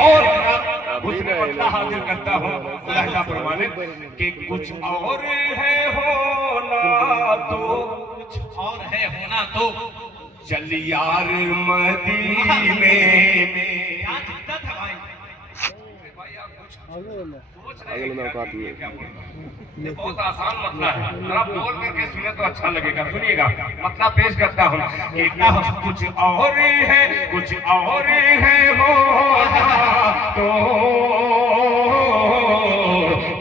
اور حسن مطلع حاضر کرتا ہوں ملاحظہ فرمانے کہ کچھ اور ہے ہونا تو کچھ اور ہے ہونا تو چل یار مدینے میں کیا جدت ہے بھائی اگلے میں اوقات ہوئے یہ بہت آسان مطلع ہے ذرا بول کر کے سنے تو اچھا لگے گا سنیے گا مطلع پیش کرتا ہوں کہ کچھ اور ہے ہونا تو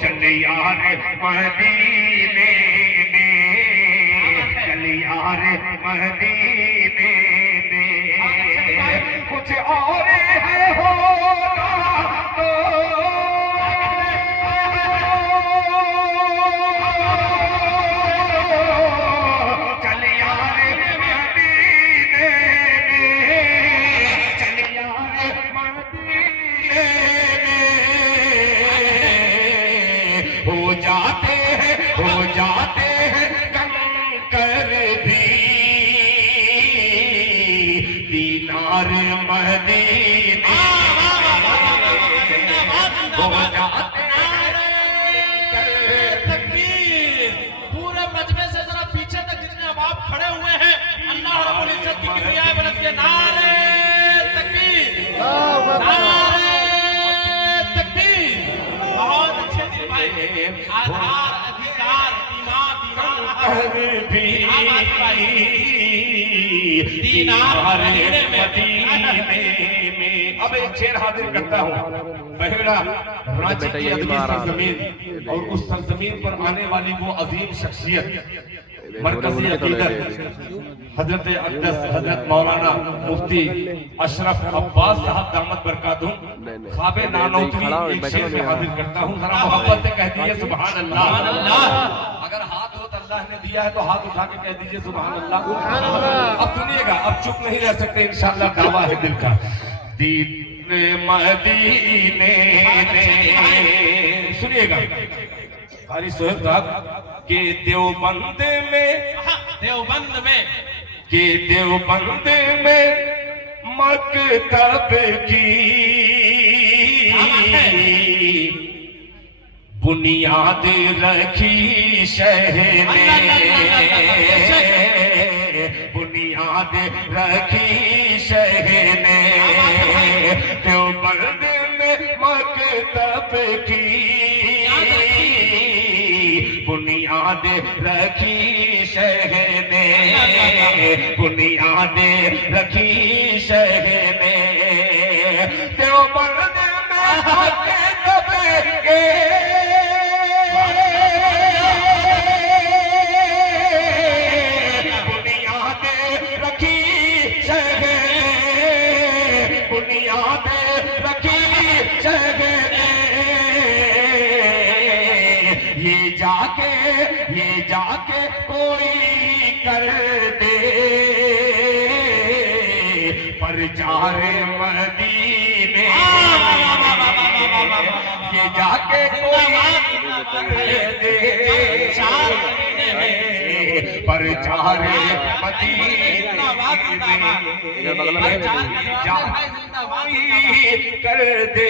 چل یار مدینے میں چل یار مدینے میں کچھ اور ہے ہونا تو ہو جاتے ہیں کنکر بھی دینار مدینے ہو جاتے تکبیر پورے مجمع سے ذرا پیچھے تک جتنے احباب کھڑے ہوئے ہیں اللہ رب العزت کی کبریاء بلند کے نعرے تکبیر نعرے تکبیر بہت اچھے دل بھائی آدھار ادھیکار ایمان دینار مدینے میں اب ایک شعر حاضر کرتا ہوں بہرا رانچی کی ادبی سرزمین اور اس سرزمین پر آنے والی وہ عظیم شخصیت مرکزی عقیدت حضرت اقدس حضرت مولانا مفتی اشرف عباس صاحب دامت برکاتہم خواب نانوتری ایک شعر میں حاضر کرتا ہوں ذرا محبت سے کہہ دیجئے سبحان اللہ اگر ہاتھ ہو تو اللہ نے دیا ہے تو ہاتھ اٹھا کے کہہ دیجئے سبحان اللہ اب سنیے گا اب چپ نہیں رہ سکتے انشاءاللہ دعویٰ ہے دل کا دین مدینے سنیے گا قاری صاحب صاحب کہ دیوبند میں مکتب کی بنیاد رکھی شہ نے بنیاد رکھی شہ نے دیوبند میں مکتب کی بنیاد رکھی شہ نے بنیاد رکھی شہ نے دیوبند میں مکتب کی یہ جا کے کوئی کر دے پرچار مدینے یہ جا کے کوئی کر دے پرچار مدینے کر دے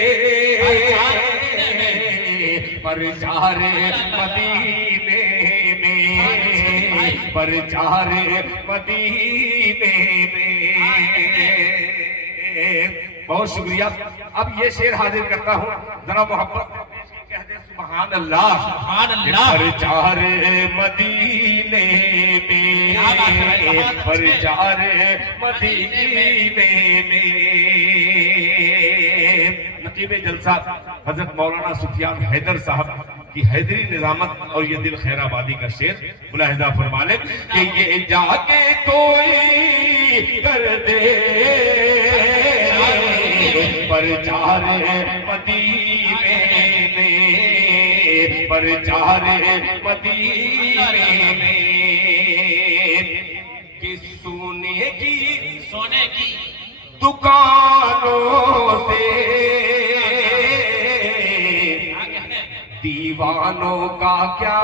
پرچار مدینے میں پرچار مدینے میں بہت شکریہ اب یہ شعر حاضر کرتا ہوں ذرا محبت کہہ دیں سبحان اللہ پرچار مدینے میں پرچار مدینے میں نقیب جلسہ حضرت مولانا سفیان حیدر صاحب کی حیدری نظامت اور یہ دل خیر آبادی کا شعر ملاحظہ فرما لیں کہ یہ جا کے کوئی کر دے پرچار مدینے میں پرچار مدینے میں کہ سونے کی دکانوں سے دیوانوں کا کیا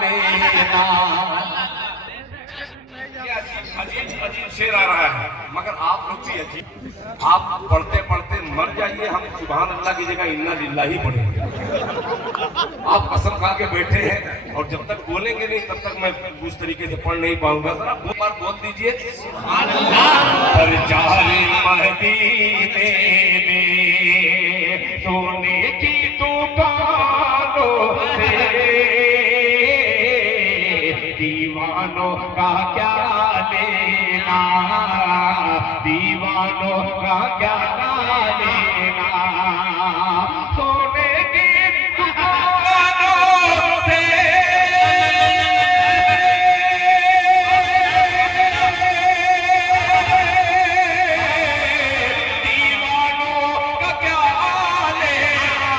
لینا عجیب شعر آ رہا ہے मगर आप लोग भी अजीब, आप पढ़ते पढ़ते मर जाइए, हम सुभान अल्लाह की जगह इन्ना लिल्लाह ही पढ़ेंगे। आप कसम खा के बैठे हैं और जब तक बोलेंगे नहीं तब तक मैं उस तरीके से पढ़ नहीं पाऊंगा। जरा दो बार बोल दीजिए सुभान अल्लाह। हर जाले मदीने में सोने की दुकानों से दीवानों का क्या लेना, दीवानों का क्या लेना, सोने की दुकानों से दीवानों का क्या लेना,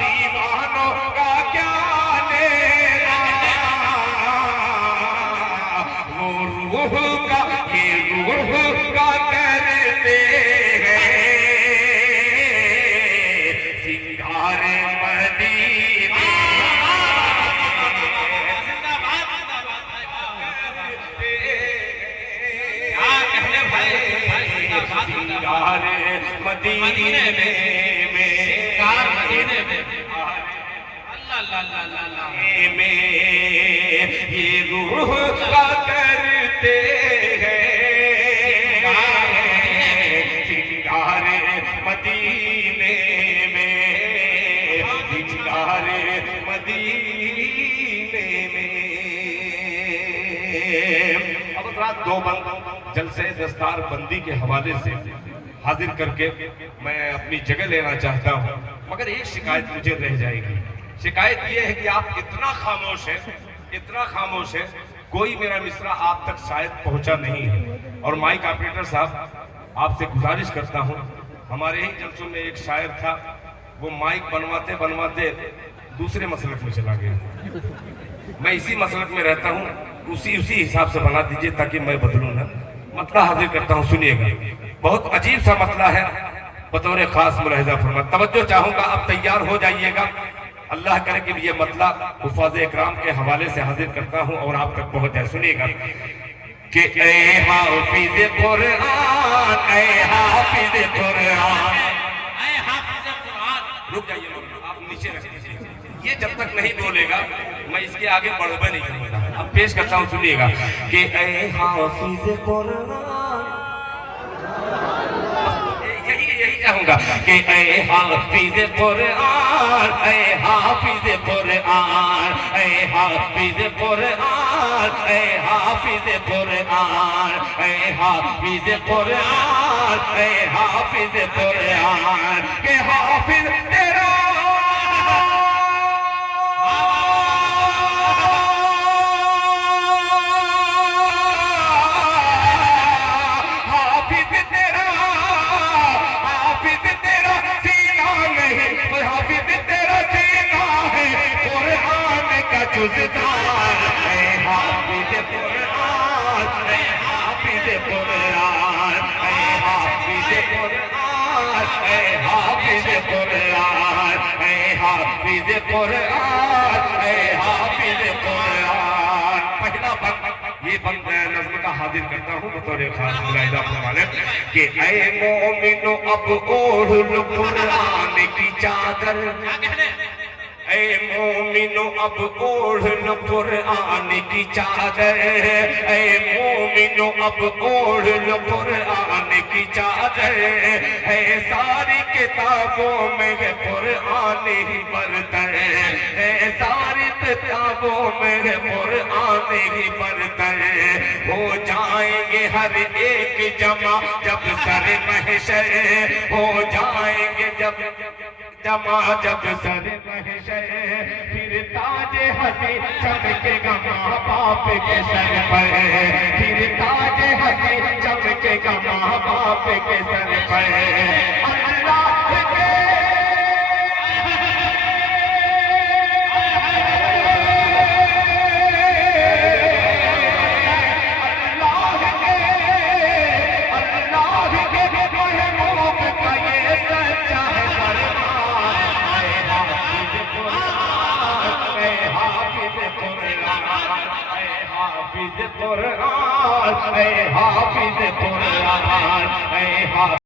दीवानों का क्या लेना, वो रूह का ये रूह का करते हैं सिंगार मदीने। क्या कहने भाई, सिंगार मदीने में, सिंगार मदीने में, अल्लाह अल्लाह अल्लाह अल्लाह में ये रूह का करते हैं सिंगार मदीने में, सिंगार मदीने में। अब रात 2 बंद जलसे दस्तार बंदी के हवाले से हाजिर करके मैं अपनी जगह लेना चाहता हूँ, मगर एक शिकायत मुझे रह जाएगी। शिकायत ये है कि आप इतना खामोश है, इतना खामोश है, कोई मेरा मिसरा आप तक शायद पहुंचा नहीं है। और माइक ऑपरेटर साहब आपसे गुजारिश करता हूं, हमारे ही जलसों में एक शायर था, वो माइक बनवाते बनवाते दूसरे मसलक में चला गया। मैं इसी मसलक में रहता हूं, उसी हिसाब से बना दीजिए ताकि मैं बदलूं ना। मतला हाजिर करता हूं, सुनिएगा। बहुत अजीब सा मतला है, बतौर खास मुलाहिजा फरमा, तवज्जो चाहूंगा, आप तैयार हो जाइएगा। अल्लाह करे कि ये मतला हुफ़ाज़ इकराम के हवाले से हाजिर करता हूं और आप तक पहुंच जाए। सुनिएगा कि ऐ हाफिज़ कुरान, ऐ हाफिज़ कुरान, ऐ हाफिज़ कुरान। रुक जाइए आप नीचे रख दीजिए, ये जब तक नहीं बोलेगा मैं इसके आगे बढ़वा नहीं करूंगा। अब पेश करता हूं, सुनिएगा कि ऐ हाफिज़ कुरान, यही चाहूंगा कि ऐ हाफिज़ कुरान, ऐ हाफिज़ कुरान, ऐ हाफिज़ कुरान, ऐ हाफिज़ कुरान, ऐ हाफिज़ कुरान, ऐ हाफिज़ कुरान, के हाफिज़ तेरा जुज़दार, ऐ हाफिज़ कुरान, ऐ हाफिज़ कुरान, ऐ हाफिज़ कुरान, ऐ हाफिज़ कुरान, ऐ हाफिज़ कुरान, ऐ हाफिज़ कुरान। पहला बंद, ये बंद नज़्म का हाजिर करता हूँ बतौर खास मुलाहिजा फरमाने कि ऐ मोमिनो अब ओढ़ लो कुरान की चादर, ऐ मोमिनो अब ओढ़ लो कुरान की चादर, ऐ मोमिनो अब ओढ़ लो कुरान की चादर, है सारी किताबों में कुरान ही बरतर, है सारी किताबों में कुरान ही बरतर, हो जाएंगे हर एक जमा जब सर महशर, हो जाएंगे जब जमा जब सर महशर, फिर ताजे हंसी चमकेगा माँ बाप के सर पर, फिर ताजे हंसी चमकेगा माँ बाप के सर पर। अल्लाह के महबूब का ये सच्चा है फरमान, हाफिज़ कुरान, हाफिज़ قرآن اے حافظ قرآن اے حافظ